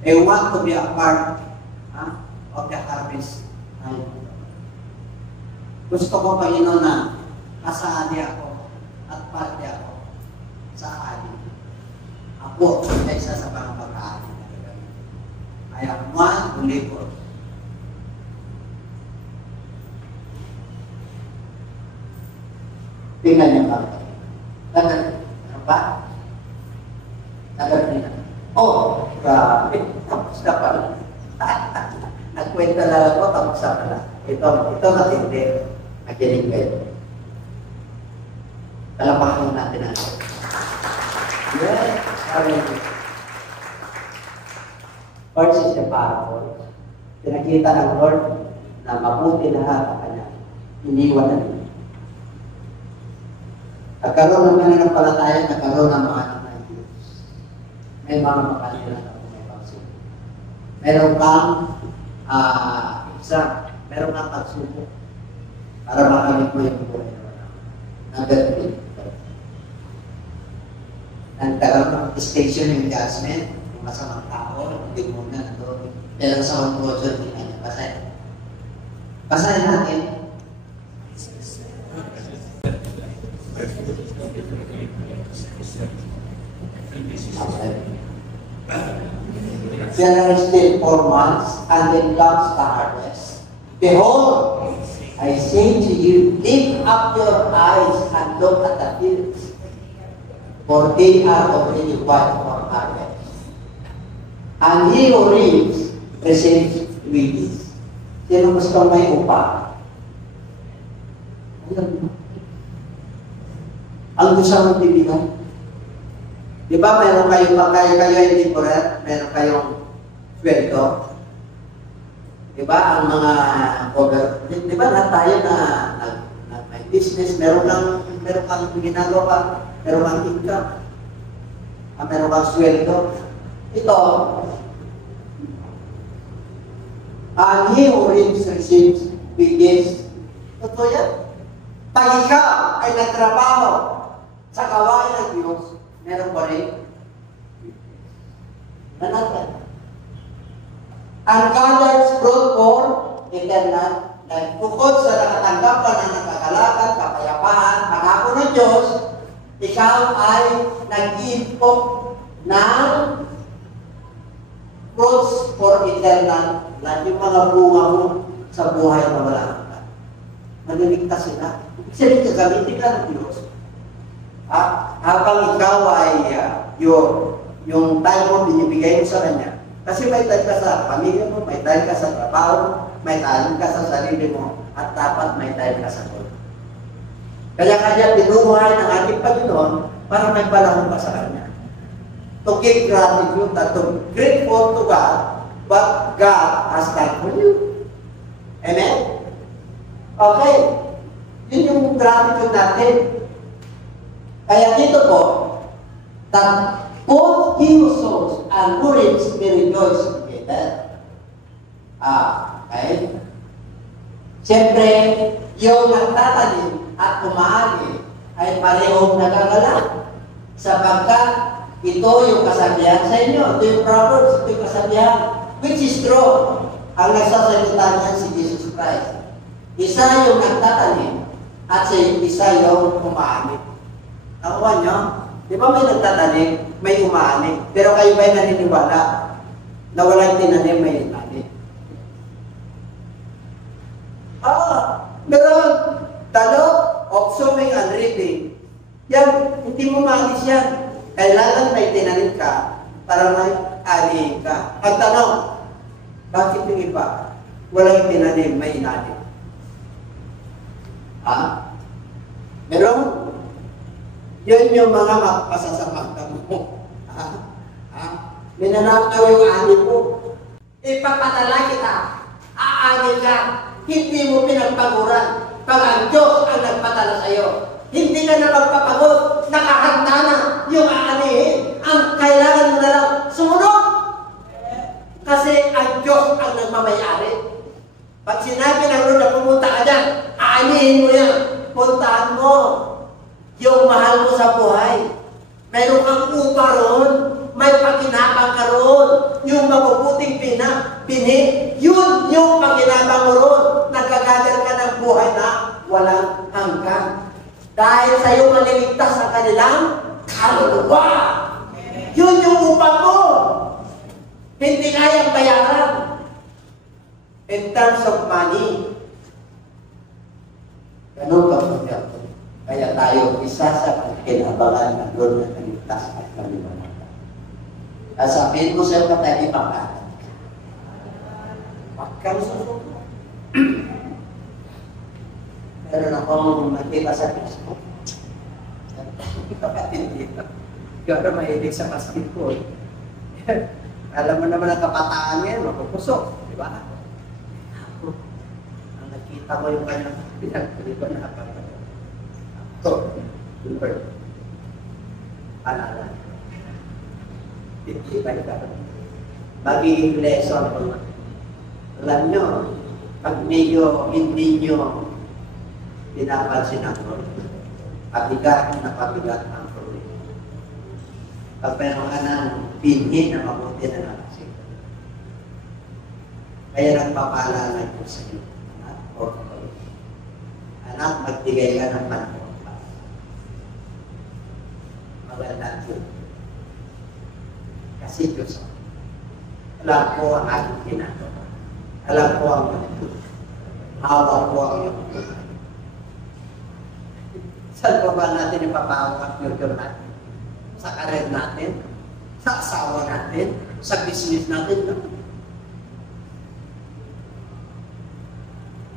I want to be a part of the harvest. Gusto ko, Panginoon, na kasali ako at parte ako sa ali. Ako ay isa sa mga pag-aali. I am one who labors Tingnan niyo ba? Ano ba? Nagad nila. Oh, grabe. Tapos na pala. Nagkwenta lang ako, tapos na pala. Ito matindi. Nakinig kayo. Talapakan natin natin. Yes. First is the parable. Pinakita ng Lord na mabuti lahat ang kanya. Iniwan na rin. Nagkaroon ng mananampalataya, nagkaroon ng mga anak ng Diyos. May mga makanila na may pagsuko. Meron kang exam. Meron kang pagsuko. Para makamit mo yung buhay na gano'n. Nagkaroon ng station yung judgment. Yung masamang tao, hindi mo na ito. Pero sa mga projo, hindi na niya basahin. Basahin natin. There are still 4 months, and then comes the harvest. Behold, I say to you, lift up your eyes and look at the fields, for they are already white for harvest. And he who reaps receives wages. Sino gusto may upa? Ang gusto mong bibigay. Di ba meron kayong pagkaya kayo hindi correct? Meron kayong sweldo? Di ba ang mga di ba lahat tayo na may business, meron kang ginagawa, meron kang income, meron kang sweldo. Ito, and he who reaps receives wages. Totoo yan. Pag ikaw ay nagtrabaho sa gawain ng Diyos, meron pa rin nanatan. And gathers brought for eternal life. Bukod sa nakatanggap ka ng nakakalakad, kapayapaan, pangako ng Diyos, ikaw ay nag-iipok ng fruits for eternal life. Yung mga bunga mo sa buhay na wala ka. Maniligtas sila. Ibig sabihin, gagamitin ka ng Diyos. Habang ikaw ay yung time mo, binibigay mo sa Kanya. Kasi may time ka sa pamilya mo, may time ka sa trabaho, may time ka sa sarili mo, at dapat may time ka sa Lord. Kaya Kanya binubuhay ng ating Panginoon para may panahon ka sa Kanya. To give gratitude, to grateful to God, what God has done for you. Amen? Okay. Yun yung gratitude natin. Kaya dito po, that both he who sows and who reaps may rejoice together. Okay? Siyempre, yung nagtatanim at umaani ay parehong nagagalak. Sapagkat ito yung kasabihan sa inyo. Ito yung Proverbs, ito yung kasabihan. Which is true. Ang nagsasalita niyan si Jesus Christ. Isa yung nagtatanim at isa yung umaani. Nakuha nyo? Di ba may nagtatanim, may umaani? Pero kayo ba'y naniniwala na walang tinanim, may umaani? Meron talo, obsuming and reaping. Yan, hindi mo maalis yan. Kailangan may tinanim ka para may ani ka. Ang tanong, bakit yung iba walang tinanim, may inani? Meron? Yun yung mga masasamang mo. Minanakaw yung ani mo. Ipapadala kita. Aani ka. Hindi mo pinagpaguran. Pag ang Diyos ang nagpadala sa iyo, hindi ka na magpapagod. Nakahanda na yung aanihin. Ang kailangan mo na lang sumunod. Kasi ang Diyos ang nagmamayari. Pag sinabi ng Lord na pumunta ka dyan, aanihin mo yan. Puntahan mo yung mahal mo sa buhay. Mayroon kang upa ron, may pakinabang ka ron, yung mabubuting bini, yun yung pakinabang mo ron. Nagkagather ka ng buhay na walang hanggan. Dahil sa iyo maliligtas ang kanilang kaluluwa. Yun yung upa mo. Hindi kayang bayaran. In terms of money, ganun ka po. Kaya tayo, isa sa kinabangan na doon na kaligtas at kaliwanag. Sabihin mo sa'yo ka tayo ipangkalan. Huwag kang susuko. Meron akong nakita sa Facebook. Kapatid dito. Kaya mahilig sa basketball. Alam mo naman ang kabataan yan, mapupusok. Di ba? Ang nakita ko yung kanyang pinagpili ko na kapatid. So, Lord, alala. Titibay ka. Magiging lesson ko. Alam nyo, pag medyo hindi nyo pinapansin ako, pabigat na pabigat ang problema. Pag meron ka ng pinhin na mabuti na nakasip. Kaya nagpapaalala ko sa iyo. Anak, magbigay ka ng panahon. Magandang yun. Kasi Diyos, alam ko ang aking ginagawa. Alam ko ang hawak ko ang iyong buhay. Saan pa ba natin ipapawag ang future natin? Sa karir natin? Sa asawa natin? Sa business natin?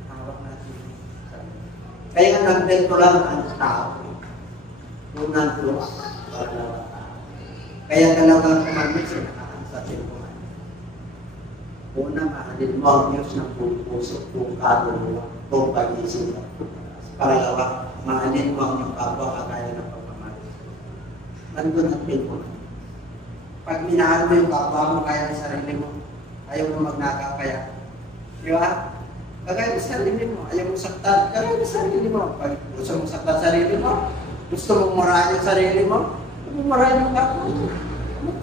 Hawak natin. Kaya nagdento lang ang tao. Kung nagluwa. Kaya dalawang kumamit sa nakakasasin ko. Una, mahalin mo ang Diyos ng buong puso, buong kaluluwa, buong pag-isip. Pangalawa, mahalin mo ang iyong kapwa kagaya ng pagmamahal. Nandun ang pin mo. Pag minahal mo yung kapwa mo kaya ng sarili mo, ayaw mo magnakaw kaya. Di ba? Kagaya ng sarili mo, ayaw mo saktan, kagaya ng sarili mo. Pag gusto mong saktan sarili mo, gusto mong marahin yung sarili mo, gusto mong marahin yung kapwa mo.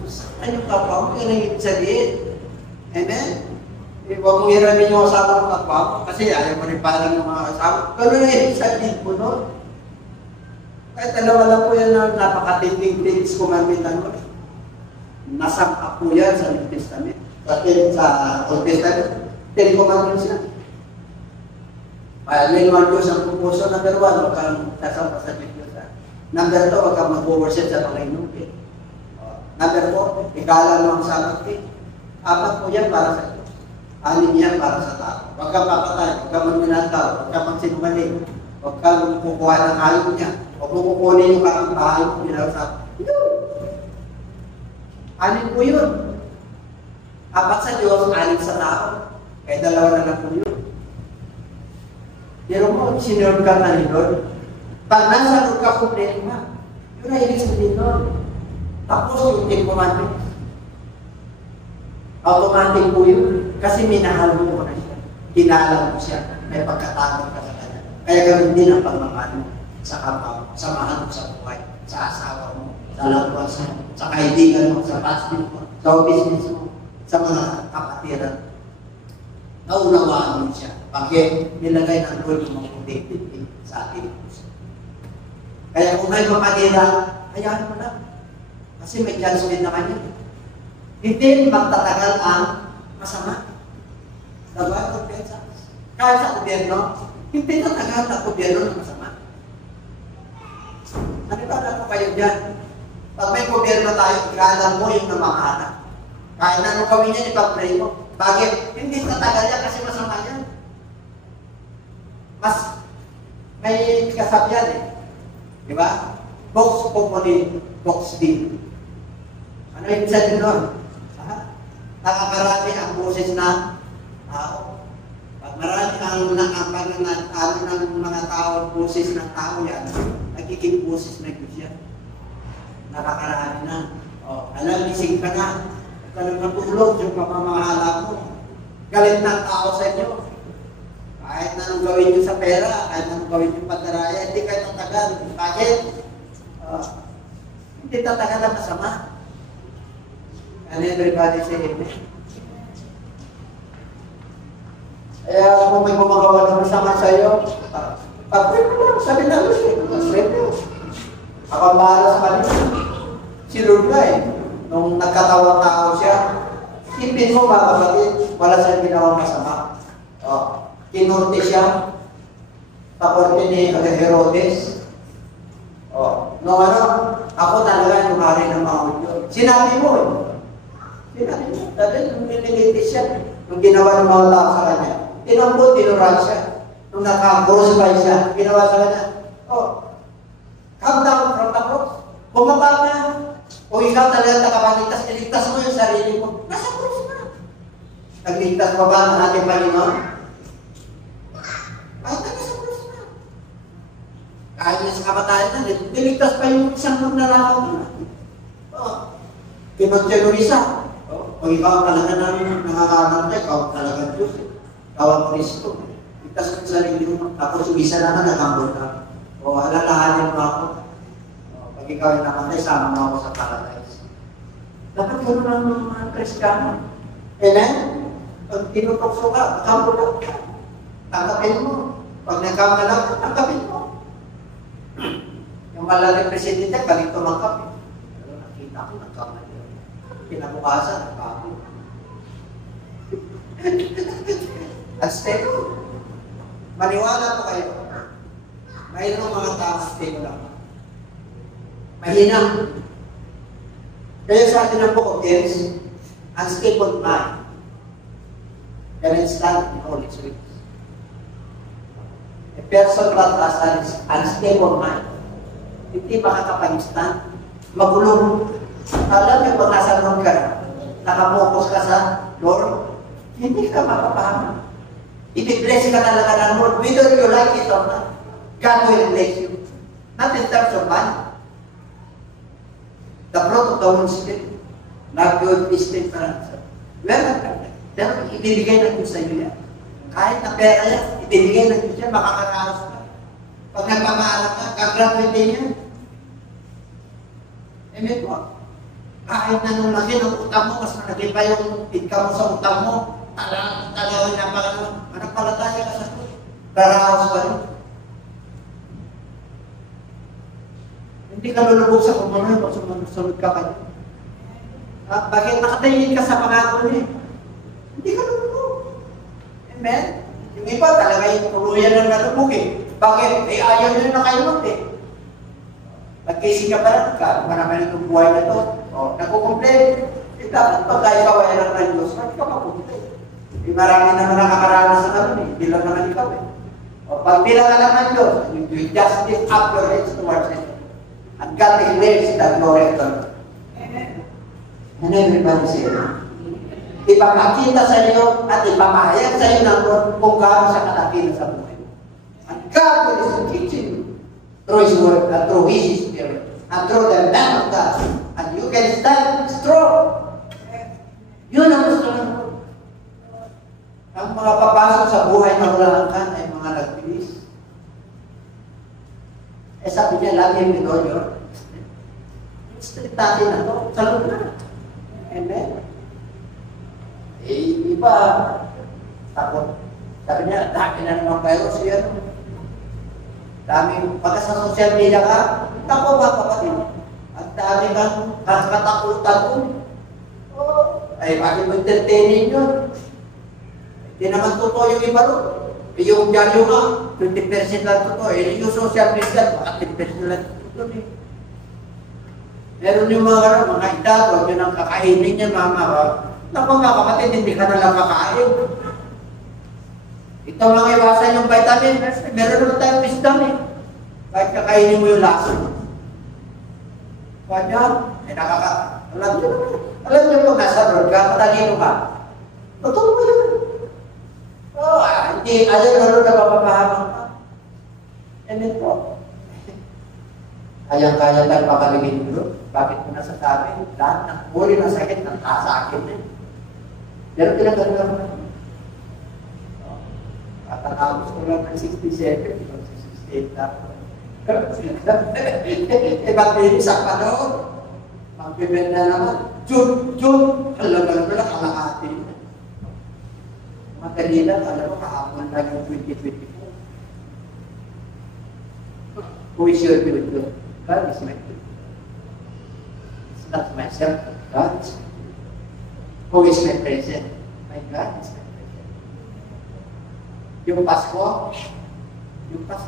Saktan yung kapwa mo, yun ang ibig sabihin. Amen? Huwag mong hiramin yung asawa ng kapwa mo kasi ayaw mo rin parang ng mga asawa. Pero yung sabihin mo nun. Kahit dalawa lang po yan na napakatinding-tindis kumanditan mo. Nasampa po yan sa New Testament. Sa Old Testament, 10 commandments yan. Pahalin mo ang Diyos ang pupuso. Number 1, huwag kang sasampa sa Diyos. Number 2, huwag kang mag-worship sa Panginoon. Number 4, ikalan mo ang Sabbath day. 4 po yan para sa Diyos. 6 yan para sa tao. Huwag kang papatay, huwag kang magminataw, huwag kang magsinungaling, huwag kang kukuha ng hayop niya, huwag mo kukunin yung kakang hayop niya sa yun. 6 po yun. 4 sa Diyos, 6 sa tao. Kaya 2 na lang po yun. Pero mo, sinurod ka na ni Lord. Pag nasa Lord ka problema, yun ay ibig sabihin Lord. Tapos yung 10 commandments. Automatic po yun. Kasi minahal mo na siya. Kinala mo siya. May pagkatawag ka sa kanya. Kaya ganoon din ang pagmamahal mo sa kapwa mo, sa mahal mo sa buhay, sa asawa mo, sa loved ones mo, sa kaibigan mo, sa pastor mo, sa business mo, sa mga kapatiran. Naunawaan mo siya. Bakit nilagay ng Lord yung mga protected sa ating puso. Kaya kung may mapagirang, hayaan mo lang. Kasi may judgment naman yun. Hindi magtatagal ang masama. Dapat kumpensa. Kahit sa gobyerno, hindi tatagal ang gobyerno ng masama. Naniwala ko kayo dyan. Pag may gobyerno tayo, ikalam mo yung namamahala. Kahit na anong gawin niya, ipag-pray mo. Bakit? Hindi tatagal yan kasi masama yan. Mas may kasabihan eh. Di ba? Vox populi, vox Dei. Ano yung sabihin doon? Nakakarami ang boses na tao. Pag marami ang ng mga tao, boses ng tao yan, nagiging boses na Diyos yan. Nakakarami na. Alam, lising ka na. Huwag ka nang matulog yung pamamahala mo. Galit ng tao sa inyo. Kahit na anong gawin nyo sa pera, kahit na anong gawin nyo pataraya, hindi kayo tatagal. Bakit? Hindi tatagal ang masama. And everybody say amen. Kaya kung may gumagawa ng masama sa iyo, pag-pray mo lang, sabi na Lord, pag-pray mo. Ako ang bahala sa kanila. Si Lord na nung nagkatawang tao siya, ipin mo mga kapatid, wala siyang ginawang masama. Kinurte siya, pakorte ni Herodes, no ano, ako talaga yung hari ng mga Hudyo. Sinabi mo eh. Sinabi mo. Dati nung nililitis siya, nung ginawa ng mga tao sa kanya, tinambot, tinuran siya. Nung naka-crucify siya, ginawa sa kanya, oh, come down from the cross. Bumaba ka. Kung ikaw talaga nakapaligtas, iligtas mo yung sarili mo. Nasa cross na. Nagligtas pa ba ang ating Panginoon? Kahit na nasa cross na. Kahit na sa kamatayan na, niligtas pa yung isang magnanakaw na. Oh. Kinontinuisa. Oh. Kung ikaw talaga namin nakakaanap niya, ikaw talaga Diyos. Ikaw ang Kristo. Ligtas mo yung sarili mo. Tapos yung isa naman, nagambol ka. O alalahanin mo ako. Pag ikaw ay namatay, sama mo ako sa paradise. Dapat gano'n lang ng mga Kristiyano. Amen? Pag tinutokso ka, nagambol ka. Tanggapin mo. Pag nagkamalang ka, tanggapin mo. Yung malaking presidente, galing tumangkap. Pero nakita ko, nagkamali. Pinabukasan, nagbago. At step, maniwala po kayo. Mayroong mga tao stable lang. Mahina. Kaya sa atin ang book of James, unstable mind can stand in all its ways. A person that has an unstable mind, hindi makakapag-stand, magulong. Alam niyo, pag nasa Lord ka, nakapokus ka sa Lord, hindi ka makapahaman. I-bless ka talaga ng Lord, whether you like it or not. God will bless you. Not in terms of money. The fruit of the Holy Spirit. Love you, peace, temperance. Well, pero ibibigay ng Diyos sa iyo yan. Kahit na pera yan, ibibigay ng Diyos yan, makakaraos ka. Pag nagpamaalam ka, kagraduate din yan. Amen po. Kahit na nung laki ng utang mo, mas malaki pa yung income mo sa utang mo, talagang napakalataya ka sa Diyos. Karaos pa rin. Hindi ka lulubog sa kumunoy kung sumunod ka pa niya. Bakit nakatingin ka sa pangako niya? Hindi ka lulubog. Amen? Yung iba talaga yung tuluyan na nalubog eh. Bakit? Eh ayaw nyo na kayo eh. Nag-casing ka pa lang ka, marami itong buhay na ito. O, nagkukomplain. Eh dapat pag tayo kawayan ng Diyos, bakit ka makomplain? Eh marami naman nakakaranas sa naman eh. Hindi lang naman ikaw eh. O, pag bilang ka naman Diyos, you just lift up your heads towards it. And God declares the glory of God. Amen. And everybody say, ipapakita sa iyo at ipapahayag sa iyo ng Lord kung gaano siya kalaki sa buhay. And God will teach you through His Word and through His Spirit and through the man of God. And you can stand strong. Yun ang gusto ng Lord. Ang mga papasok sa buhay na walang hanggan ay mga nagbilis. Eh sabi niya, love him with all your straight natin na ito. Salud na. Amen. Eh, iba, takot. Sabi niya, dami na naman virus yan. Dami, pagka sa social media ka, tako ba kapatid? Ang dami kang katakutan ko. Ay, bakit mo entertainin yun? Hindi naman totoo yung iba rin. Yung dyan yung 20% lang totoo. Eh, yung social media, baka 10% lang totoo. Meron yung mga edad, huwag yun ang kakainin niya, mama. Naku mga kapatid, hindi ka na lang kakain. Ito mga iwasan yung vitamin. Meron naman tayong wisdom eh. Kahit kakainin mo yung laso. Kanya, eh alam niyo naman. Alam niyo kung nasa road ka, matalino ka. Totoo mo yun. Hindi, ayaw na rin na mapapahamang ka. Amen po. Kaya-kaya tayo makaligin mo. Bakit mo nasasabi? Lahat ng uri ng sakit ng sa akin eh. Pero pinaganda mo na. Katatapos ko lang ng 67, 68 na. Eh, bakit sa panahon? Magbibenda naman. Jun! Alam-alam mo lang, kalahati. Madali lang, alam mo, kahapon lang yung 2024. Who is your future? God is my future. It's not myself, God is my future. Who is my present? My God is my present. Yung Pasko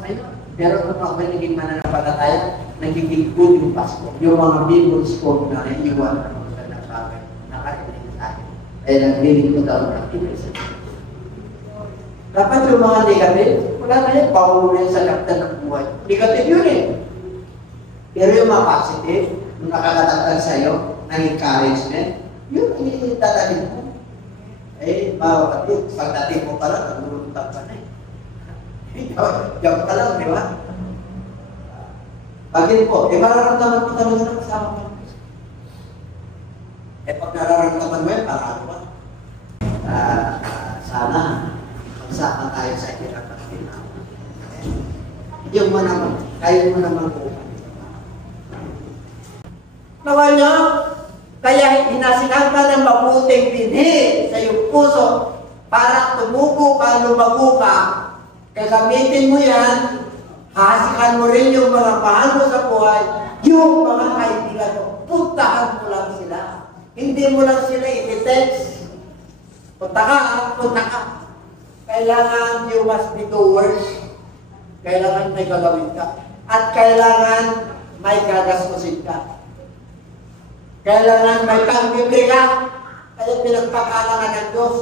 na yun. Pero kung ako naging mananampalataya, nagiging good yung Pasko. Yung mga Bible school na naiiwan ng mga gandang bagay, nakarinig sa akin. Ay nagrinig ko daw ng pinag-isip. Dapat yung mga negative, wala na yun, paulo na yun sa laktan ng buhay. Negative yun eh. Pero yung mga positive, yung nakakatatag sa'yo, ng encouragement, yun ang itatagin mo. Eh, mga kapatid, pagdating mo pala, naguluntan ka na eh. Joke ka lang, di ba? Bagay po, mararamdaman mo talaga ng kasama mo. Pag nararamdaman mo yan, para ano ba? Sana, magsama tayo sa hirap at ginawa. Yung mo naman, kaya mo naman po. Nawa nyo, kaya hinasinag ka ng mabuting binhi sa iyong puso para tumubo ka, lumago ka. Gagamitin mo yan, hasikan mo rin yung mga mahal mo sa buhay, yung mga kaibigan mo, puntahan mo lang sila. Hindi mo lang sila i-text. Punta ka, punta ka. Kailangan you must be doers. Kailangan may gagawin ka. At kailangan may gagastusin ka. Kailangan may pangbibli ka. Kaya pinagpakalangan ng Diyos.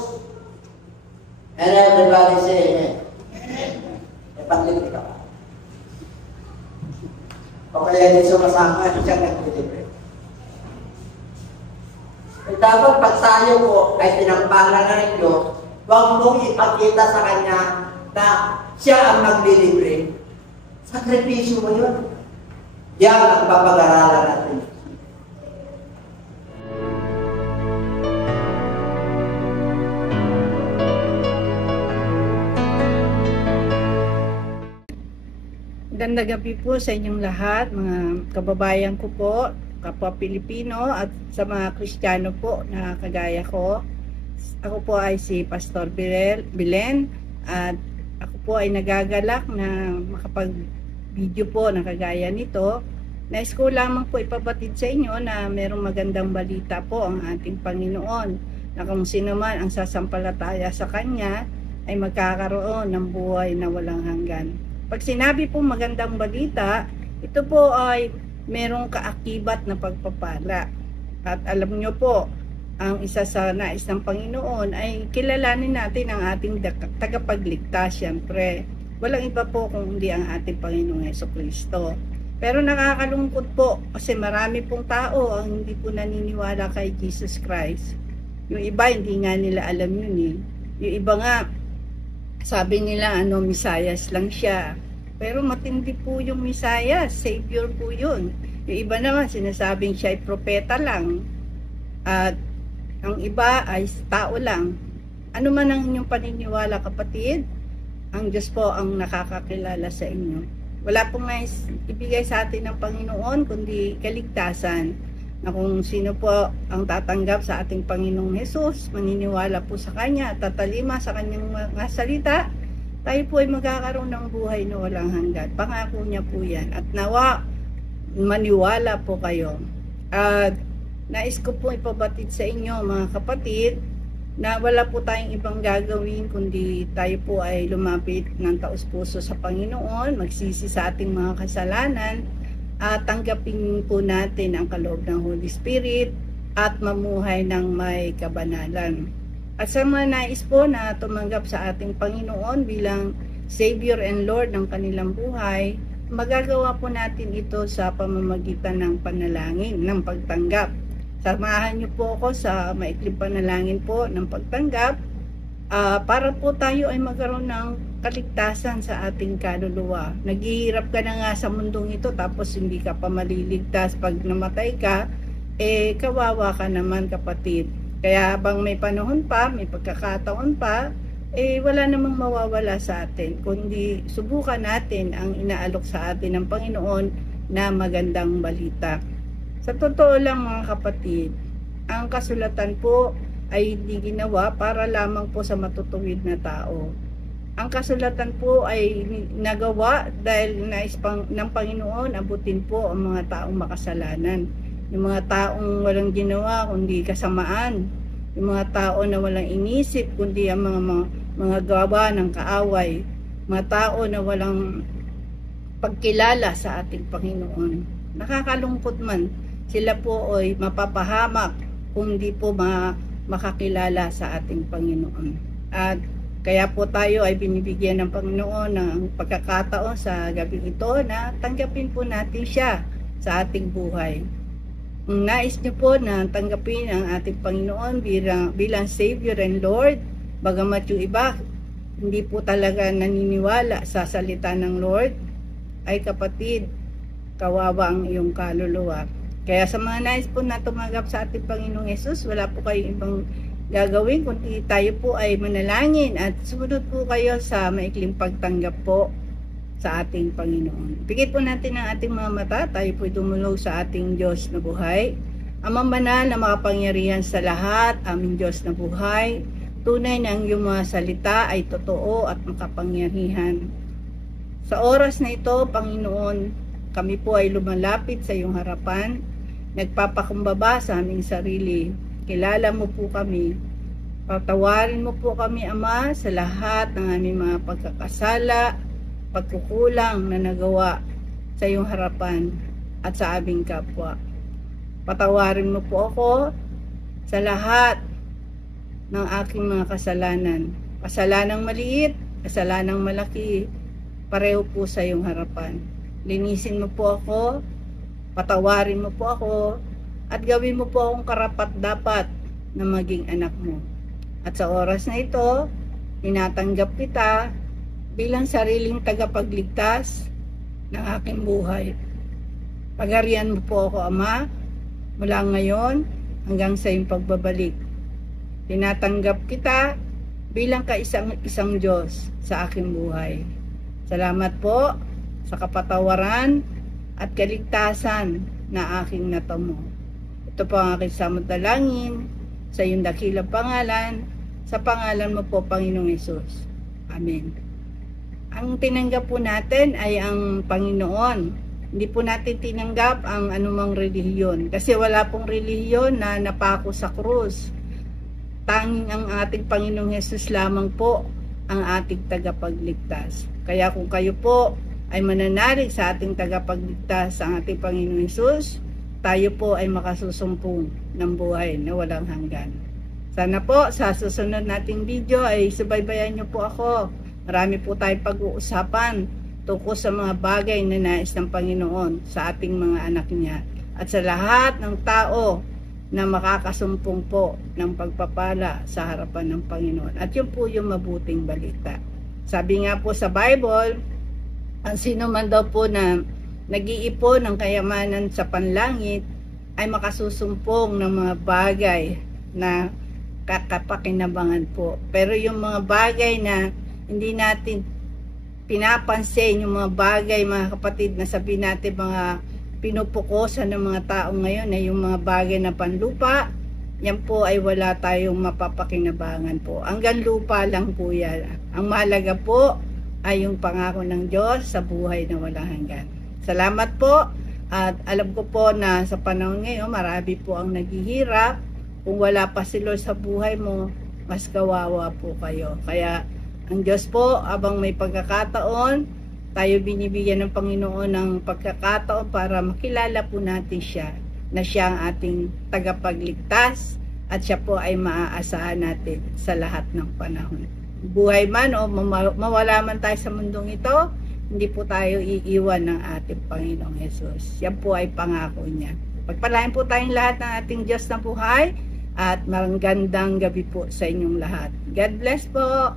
And everybody say amen. Panglibre ka pa. O kaya hindi sumasama, siya naglilibre. Dapat pag tayo po ay pinampala na ng Diyos, huwag mong ipakita sa Kanya na siya ang naglilibre. Sakripisyo mo yun. Yan ang papag-aralan natin. Magandang gabi po sa inyong lahat, mga kababayan ko po, kapwa Pilipino at sa mga Kristiyano po na kagaya ko. Ako po ay si Pastor Belen at ako po ay nagagalak na makapag-video po na kagaya nito. Nais ko lamang po ipabatid sa inyo na merong magandang balita po ang ating Panginoon na kung sino man ang sasampalataya sa Kanya ay magkakaroon ng buhay na walang hanggan. Pag sinabi po magandang balita, ito po ay merong kaakibat na pagpapala. At alam nyo po, ang isa sa nais ng Panginoon ay kilalanin natin ang ating tagapagligtas. Siyempre, walang iba po kung hindi ang ating Panginoong Jesucristo. Pero nakakalungkot po kasi marami pong tao ang hindi po naniniwala kay Jesus Christ. Yung iba hindi nga nila alam yun eh. Yung iba nga, sabi nila Mesias lang siya. Pero matindi po yung Mesias, Savior po yun. Yung iba naman sinasabing siya ay propeta lang. At ang iba ay tao lang. Ano man ang inyong paniniwala kapatid, ang Diyos po ang nakakakilala sa inyo. Wala pong nais ibigay sa atin ng Panginoon kundi kaligtasan. Na kung sino po ang tatanggap sa ating Panginoong Hesus, maniniwala po sa Kanya at tatalima sa Kanyang mga salita, tayo po ay magkakaroon ng buhay na walang hanggan. Pangako niya po yan. At nawa, maniwala po kayo. At nais ko po ipabatid sa inyo mga kapatid, na wala po tayong ibang gagawin kundi tayo po ay lumapit ng taos-puso sa Panginoon, magsisi sa ating mga kasalanan, at tanggapin po natin ang kaloob ng Holy Spirit at mamuhay ng may kabanalan. At sa mga nais po na tumanggap sa ating Panginoon bilang Savior and Lord ng kanilang buhay, magagawa po natin ito sa pamamagitan ng panalangin, ng pagtanggap. Samahan niyo po ako sa maikling panalangin po ng pagtanggap para po tayo ay magkaroon ng kaligtasan sa ating kaluluwa. Naghihirap ka na nga sa mundong ito tapos hindi ka pa maliligtas. Pag namatay ka, kawawa ka naman kapatid. Kaya habang may panahon pa, may pagkakataon pa, wala namang mawawala sa atin. Kundi subukan natin ang inaalok sa atin ng Panginoon na magandang balita. Sa totoo lang mga kapatid, ang kasulatan po ay hindi ginawa para lamang po sa matutuwid na tao. Ang kasulatan po ay nagawa dahil nais ng Panginoon abutin po ang mga taong makasalanan. Yung mga taong walang ginawa kundi kasamaan. Yung mga tao na walang inisip kundi ang mga gawa ng kaaway. Mga tao na walang pagkilala sa ating Panginoon. Nakakalungkot man, sila po ay mapapahamak kung di po makakilala sa ating Panginoon. At kaya po tayo ay binibigyan ng Panginoon ng pagkakataon sa gabi ito na tanggapin po natin siya sa ating buhay. Kung nais niyo po na tanggapin ang ating Panginoon bilang Savior and Lord, bagamat yung iba hindi po talaga naniniwala sa salita ng Lord, ay kapatid, kawawa ang iyong kaluluwa. Kaya sa mga nais po na tumanggap sa ating Panginoong Yesus, wala po kayong ibang gagawin kundi tayo po ay manalangin at sumunod po kayo sa maikling pagtanggap po sa ating Panginoon. Pikit po natin ang ating mga mata, tayo po dumulog sa ating Diyos na buhay. Amang banal na makapangyarihan sa lahat, aming Diyos na buhay, tunay na ang iyong mga salita ay totoo at makapangyarihan. Sa oras na ito, Panginoon, kami po ay lumalapit sa iyong harapan, nagpapakumbaba sa aming sarili. Kilala mo po kami. Patawarin mo po kami, Ama, sa lahat ng aming mga pagkakasala, pagkukulang na nagawa sa iyong harapan at sa aming kapwa. Patawarin mo po ako sa lahat ng aking mga kasalanan. Kasalanang maliit, kasalanang malaki, pareho po sa iyong harapan. Linisin mo po ako, patawarin mo po ako, at gawin mo po akong karapat-dapat na maging anak mo. At sa oras na ito, tinatanggap kita bilang sariling tagapagligtas ng aking buhay. Pagarian mo po ako, Ama, mula ngayon hanggang sa iyong pagbabalik. Tinatanggap kita bilang isang Diyos sa aking buhay. Salamat po sa kapatawaran at kaligtasan na aking natamo. Ito po ang aking samot-dalangin sa iyong dakilang pangalan, sa pangalan mo po, Panginoong Yesus. Amen. Ang tinanggap po natin ay ang Panginoon. Hindi po natin tinanggap ang anumang relihiyon. Kasi wala pong relihiyon na napako sa krus. Tanging ang ating Panginoong Yesus lamang po ang ating tagapagligtas. Kaya kung kayo po ay mananalig sa ating tagapagligtas, ang ating Panginoong Yesus, tayo po ay makasusumpong ng buhay na walang hanggan. Sana po sa susunod nating video ay subaybayan niyo po ako. Marami po tayong pag-uusapan tungkol sa mga bagay na nais ng Panginoon sa ating mga anak niya at sa lahat ng tao na makakasumpong po ng pagpapala sa harapan ng Panginoon. At yun po yung mabuting balita. Sabi nga po sa Bible, ang sino man daw po na nag-iipon ng kayamanan sa panlangit ay makasusumpong ng mga bagay na kakapakinabangan po. Pero yung mga bagay na hindi natin pinapansin, yung mga bagay, mga kapatid, na sabihin natin mga pinupukosan ng mga tao ngayon ay yung mga bagay na panlupa, yan po ay wala tayong mapapakinabangan po. Hanggang lupa lang po yan. Ang mahalaga po ay yung pangako ng Diyos sa buhay na walang hanggan. Salamat po, at alam ko po na sa panahon ngayon marami po ang naghihirap. Kung wala pa si Lord sa buhay mo, mas kawawa po kayo. Kaya ang Diyos po, abang may pagkakataon, tayo binibigyan ng Panginoon ng pagkakataon para makilala po natin siya, na siya ang ating tagapagligtas, at siya po ay maaasahan natin sa lahat ng panahon. Buhay man o mawala man tayo sa mundong ito, hindi po tayo iiwan ng ating Panginoong Yesus. Yan po ay pangako niya. Pagpalain po tayong lahat ng ating Diyos na buhay, at magandang gabi po sa inyong lahat. God bless po!